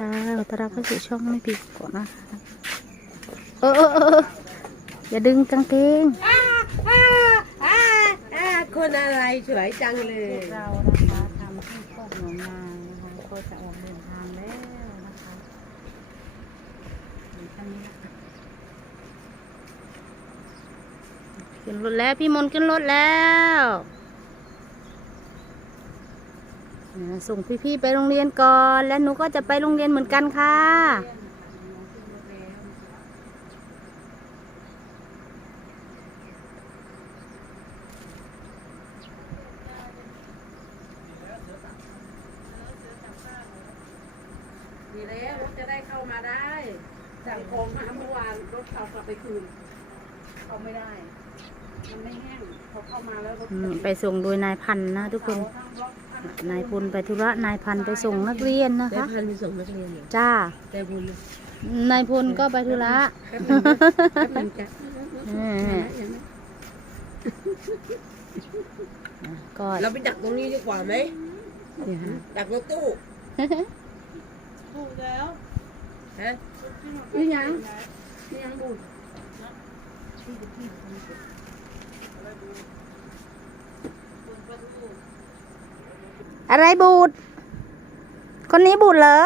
จ้าขอต้อนรับเข้าสู่ช่องไม่ผิดก่อนนะคะเออเออเอออย่าดึงกางเกงอ่าอ่าอ่าอ่าคนอะไรสวยจังเลยเรานะคะทำที่โคกหนองนานะคะก็จะออกเดินทางแล้วนะคะอยู่ท่านนี้นะคะขึ้นรถแล้วพี่มนต์ขึ้นรถแล้วอ่า ส่งพี่ๆไปโรงเรียนก่อน แล้วหนูก็จะไปโรงเรียนเหมือนกันค่ะ ดีแล้วรถจะได้เข้ามาได้สั่งของมาเมื่อวานรถเขากลับไปคืนเข้าไม่ได้ มันไม่แห้งพอเข้ามาแล้วรถอืมไปส่งโดยนายพันธุ์นะทุกคนทั้งรถ นายพลไปธุระนายพันธุ์ไปส่งนักเรียนนะแต่คะ พันไปส่งนักเรียนอยู่จ้าแต่บุญนายพลก็ไปธุระแป๊บนึงนะแป๊บนึงจ้ะอืมก็เราไปดักตรงนี้ดีกว่าไหมดักรถตู้ถูกแล้วฮะนี่ยังนี่ยังบุญ อะไรบูด คนนี้บูดเหรอ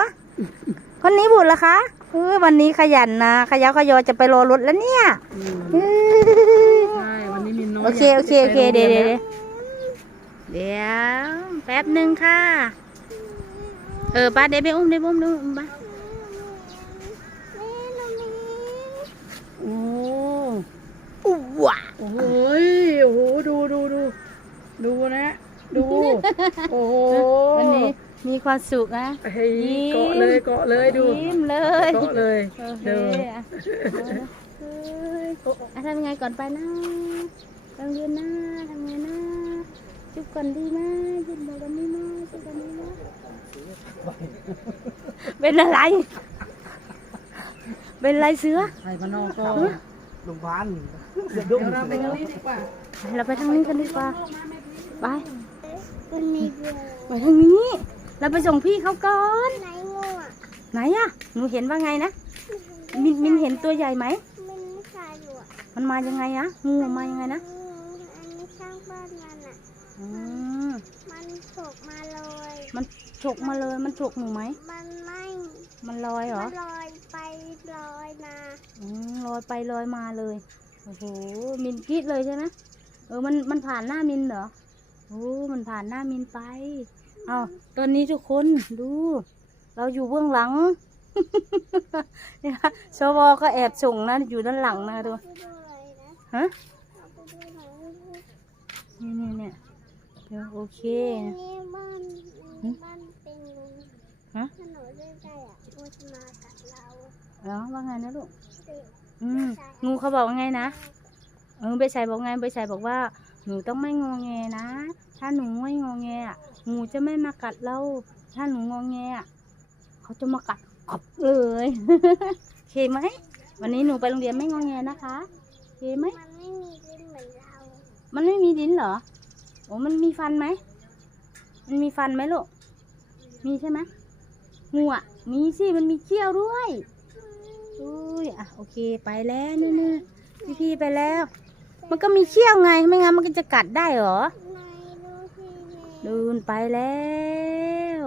คนนี้บูดเหรอคะเออวันนี้ขยันนะ ขยันขยอจะไปรอรถแล้วเนี่ยเออใช่วันนี้มีน้อยโอเคโอเคโอเคเดี๋ยวเดี๋ยวเดี๋ยวเดี๋ยวแป๊บหนึ่งค่ะ เออป้าเดี๋ยวไปอุ้มเดี๋ยวไปอุ้มเดี๋ยวไปอุ้มป้าโอ้อู้ว่ะโอ้โหยโอ้โหดูดูดูดูนะ ดู โอ้โหวันนี้มี ความสุขนะเฮ้ยเกาะเลยเกาะเลยดูยิ้มเลยเกาะเลยโอเคดูอะเอ้ยอะทำยังไงก่อนไปนะทำยืนนะทำไงนะจุบก่อนดีไหมยืนบอกกันดีไหมจุบกันดีไหมเป็นอะไร เป็นอะไรเสือไทยพนอกก็โรงพยาบาลเดี๋ยวเราไปทางนี้ดีกว่าเราไปทางนี้กันดีกว่าไปไปทางนี้ เราไปส่งพี่เขาก่อน ไหนงูอะไหนอะหนูเห็นว่าไงนะ มินมินเห็นตัวใหญ่ไหม มันไม่ใช่อยู่อะมันมายังไงนะงูมายังไงนะอืมอันนี้ช่างบ้านมันอะ อืมมันฉกมาเลยมันฉกมาเลยมันฉกหนูไหม มันไม่มันลอยเหรอมันลอยไปลอยมาอืมลอยไปลอยมาเลย โอ้โห มินกรีดเลยใช่ไหมเออ มันมันผ่านหน้ามินเหรอ โอ้ มันผ่านหน้ามินไป เอาตอนนี้ทุกคนดู เราอยู่เบื้องหลังเนี่ยชวก็แอบส่งนะอยู่ด้านหลังนะดูไปดูเลยนะฮะเอาไปดูหน่อยนี่นี่เนี่ยเดี๋ยวโอเคนี่บ้านหึบ้านเป็นงูฮะถ้าหนูใกล้ๆอะงูจะมากัดเราแล้วว่าไงนะลูกเด็กอืมงูเขาบอกว่าไงนะเออใบชายบอกไงใบชายบอกว่าหนูต้องไม่งอแงนะ ถ้าหนูไม่งอแงอะงูจะไม่มากัดเรา ถ้าหนูงอแงอะเขาจะมากัดกบเลยโอเคไหม วันนี้หนูไปโรงเรียนไม่งอแงนะคะโอเคไหม มันไม่มีลิ้นเหมือนเรา มันไม่มีลิ้นเหรอ โอ้มันมีฟันไหม มันมีฟันไหมลูก มีใช่ไหมงูอะ มีสิ มันมีเขี้ยวด้วยอุ้ยอะโอเคไปแล้วนี่นี่พี่พี่ๆไปแล้ว มันก็มีเขี้ยวไง ไม่งั้นมันก็จะกัดได้เหรอไหนดูสิ แม่ดูนไปแล้ว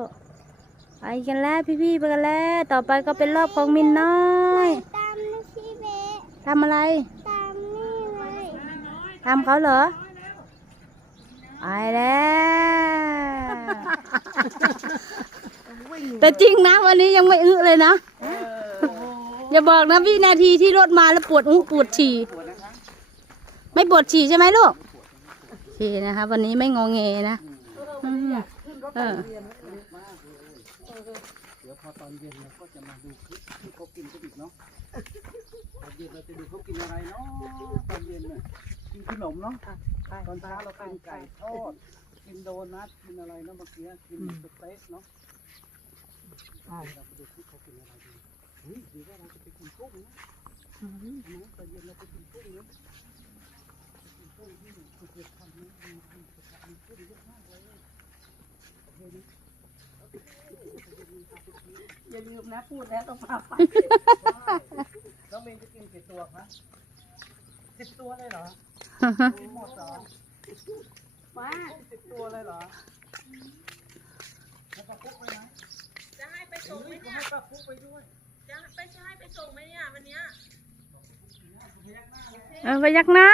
ไปกันแล้วพี่ๆไปกันแล้ว ต่อไปก็เป็นรอบของมินน้อยตามนะสิเบะทำอะไรตามนี่เลยทำเขาเหรอไปแล้วแต่จริงนะวันนี้ยังไม่อึเลยนะอย่าบอกนะวินาทีที่รถมาแล้วปวดอู้งปวดฉี่ไม่ปวดฉี่ใช่ไหมลูกโอเคนะคะ วันนี้ไม่งอแงนะ เออเดี๋ยวพอตอนเย็นเราก็จะมาดูคลิปที่เขากินกันอีกเนาะตอนเย็นเราจะดูเขากินอะไรเนาะตอนเย็นเนี่ยกินขนมเนาะตอนเช้าเรากินไก่ทอดกินโดนัทกินอะไรเนาะเมื่อกี้กินสเต็กเนาะเราไปดูคลิปเขากินอะไรดีเฮ้ยดีว่าเราจะไปกินกุ้งนะนะตอนเย็นเราไปกินกุ้งนะกินกุ้งที่เกิดทำนี้มีทำเกิดทำมีกุ้งเยอะมากเลยโอเคนะอย่าลืมนะพูดแล้วต้องพาไปน้องเมนจะกินกี่ตัวคะสิบตัวเลยเหรอกินหมดเหรอมาสิบตัวเลยเหรอแล้วก็คุกไปไหมจะให้ไปส่งไหมเนี่ยให้ป้าคุกไปด้วยจะไปจะให้ไปส่งไหมเนี่ยวันเนี้ยเออพยักหน้า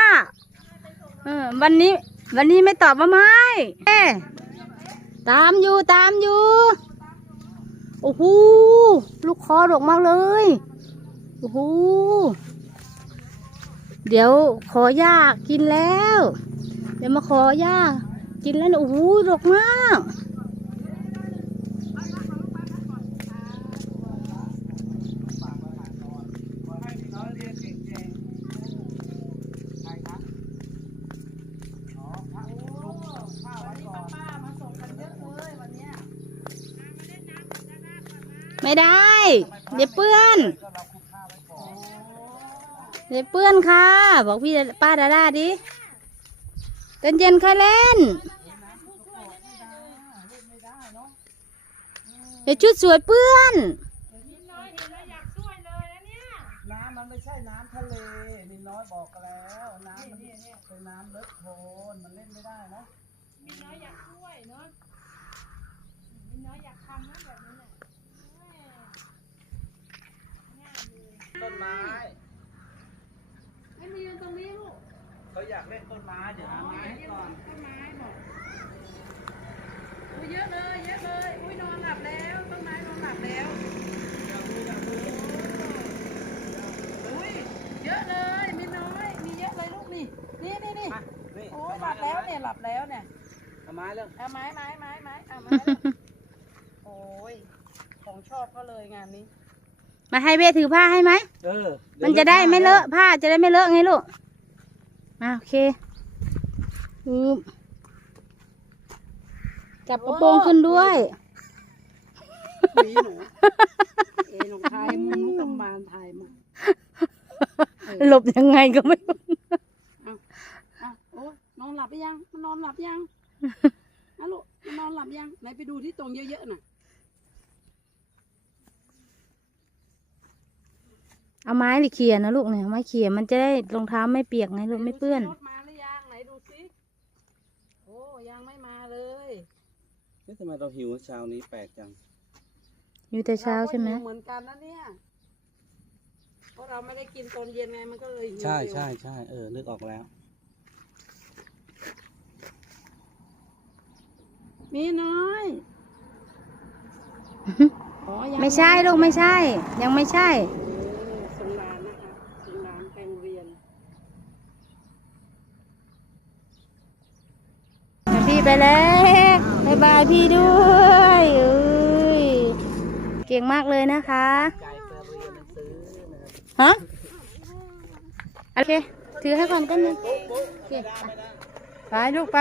เออวันนี้ วันนี้ไม่ตอบว่าไม่เอ๊ะ ตามอยู่ตามอยู่ โอ้โหลูกคอดกมากเลย โอ้โหเดี๋ยวขอยากินแล้ว เดี๋ยวมาขอยากินแล้วโอ้โหดกมาก ขอให้พี่น้องเรียนเก่งๆใครครับอ๋อพระลุงข้าวไว้ก่อน ป้ามาส่งกันเยอะเลยวันเนี้ย ไม่ได้ เดี๋ยวเปื้อนเดี๋ยวเปื้อนค่ะ บอกพี่ป้าดาดาดิตอนเย็นค่อยเล่นเดี๋ยวชุดสวยเปื้อนน้ำมันไม่ใช่น้ำทะเลนี่น้อยบอกแล้ว น้ำมันเป็นน้ำเลอะโคลนมันเล่นไม่ได้นะมีน้อยอยาก ต้นไม้ ไม่มียืนตรงนี้ลูกเขาอยากเล่นต้นไม้เดี๋ยวหาไม้ให้ก่อนต้นไม้บอกอุ้ยเยอะเลยเยอะเลยอุ้ยนอนหลับแล้วต้นไม้นอนหลับแล้วอุ้ยเยอะเลยมีน้อยมีเยอะเลยลูกนี่นี่นี่นี่มานี่โอ้ยหลับแล้วเนี่ยหลับแล้วเนี่ยเอาไม้เรื่องเอาไม้ไม้ไม้ไม้เอาไม้โอ้ยของชอบก็เลยงานนี้ มาให้เบ้ถือผ้าให้ไหม เออมันจะได้ไม่เลอะผ้าจะได้ไม่เลอะไงลูกมาโอเคอืมจับกระโปรงขึ้นด้วยหวีหนูเอลงไทยมึงกำบานไทยมาหลบยังไงก็ไม่รู้อะโอ้ยนอนหลับไปยัง มันนอนหลับยังนะลูกมันนอนหลับยัง ไหนไปดูที่ตรงเยอะๆหน่อ เอาไม้หรือเขี่ยนะลูกเนี่ยเอาไม้เขี่ยมันจะได้รองเท้าไม่เปียกไงลูกไม่เปื้อนรถมาหรือยังไหนดูสิโอ้ยังไม่มาเลยนี่ทำไมเราหิวเช้านี้แปลกจังอยู่แต่เช้าใช่ไหมรก็หิวเหมือนกันนะเนี่ยเพราะเราไม่ได้กินตอนเย็นไงมันก็เลยหิวใช่เร็วใช่ใช่เออนึกออกแล้ว มีน้อยอ๋อยังไม่ใช่ลูกไม่ใช่ ยังไม่ใช่ เออสงกรานต์นะคะสงกรานต์ไปโรงเรียน พี่ ไปแล้วบายบายพี่ด้วยอุ้ยเก่งมากเลยนะคะใจไปเรียนหนังสือนะครับฮะโอเค ถือให้ก่อนกันหนึงโอเคไปไปลูกไป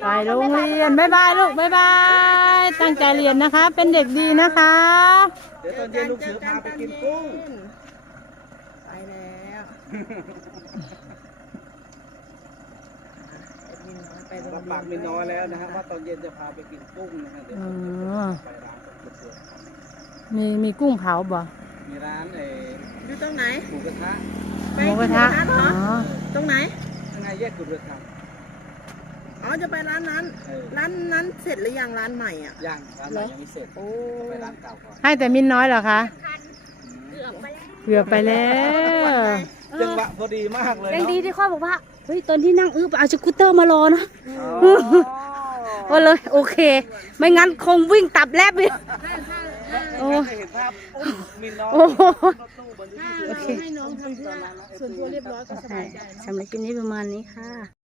ไปโรงเรียนบายบายลูกบายบาย ตั้งใจเรียนนะคะ เป็นเด็กดีนะคะ เดี๋ยวตอนเย็นลูกเสือพาไปกินกุ้งไปแล้ว ไปโรงรับเรีปายกนมินน้อยแล้วนะฮะว่าตอนเย็นจะพาไปกินกุ้งนะฮะเดี๋ยวอ๋ผมอจะไปร้านกับลูกเสือมีมีกุ้งเผาบ่มีร้านเอออยู่ตรงไหนหมูกระทะหมูกระทะอ๋อตรงไหน ข้างในแยกกุฎเรือคอ๋อจะไปร้านนั้นำเออร้านนั้นเสร็จหรือยังร้านใหม่อะ ย่างร้านใหม่ยังไม่เสร็จโอ้ไปร้านเก่าก่อนให้แต่มินน้อยเหรอคะเกือบไปแล้วเกือบไปแล้ว จังหวะพอดีมากเลยยังเนาะดีที่ข้อบอกว่า เฮ้ยตอนที่นั่งอื้อเอาสกูตเตอร์มารอนะอ๋อก็เลยโอเค ไม่งั้นคงวิ่งตับแลบเลยโอ้ไม่เคยเห็นภาพอุ้มมินน้อยโอ้โหรถตู้บนที่โอเคให้น้องทำส่วนตัวเรียบร้อยก็สบายใจสำหรับคลิปนี้ประมาณนี้ค่ะ